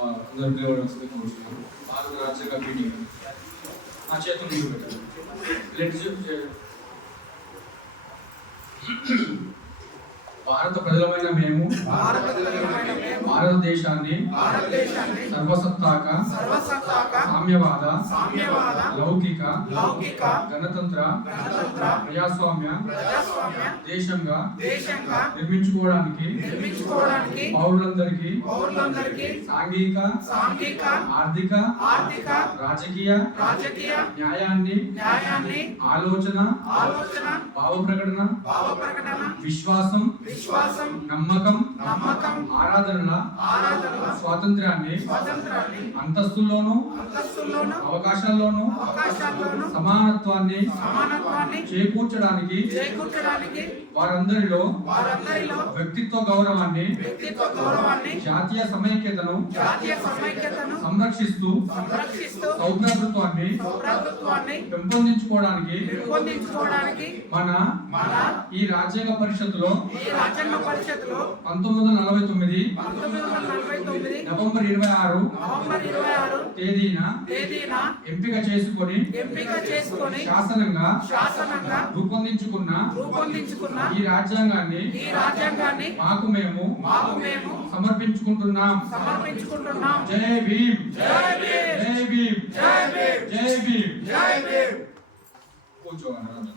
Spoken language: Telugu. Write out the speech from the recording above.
అందరూ లేవడానికి కూర్చున్నాం. భారత రాజ్యాంగ మీటింగ్ ఆ చేతులు నీళ్ళు పెట్టాలి. భారత ప్రజలమైన మేము భారతదేశాన్ని సర్వసత్తాక సామ్యవాద లౌకిక గణతంత్ర ప్రజాస్వామ్య దేశంగా నిర్మించుకోవడానికి పౌరులందరికీ సాంఘిక ఆర్థిక రాజకీయ న్యాయాన్ని ఆలోచన భావ ప్రకటన విశ్వాసం నమ్మకం ఆరాధనల స్వాతంత్ర్యాన్ని అంతస్తుల్లోనూ అవకాశాల్లోనూ సమానత్వాన్ని చేకూర్చడానికి వారందరిలో వ్యక్తిత్వ గౌరవాన్ని జాతీయ సమైక్యతను సంరక్షిస్తూ సౌభ్రాతృత్వాన్ని పెంపొందించుకోవడానికి మన ఈ రాజ్యాంగ పరిషత్తులో 1949 నవంబర్ 26 తేదీన ఎంపిక చేసుకొని శాసనంగా రూపొందించుకున్న ఈ రాజ్యాంగాన్ని మాకు మేము సమర్పించుకుంటున్నాం. జై భీమ్, జై భీమ్, జై భీమ్. కూర్చోండి.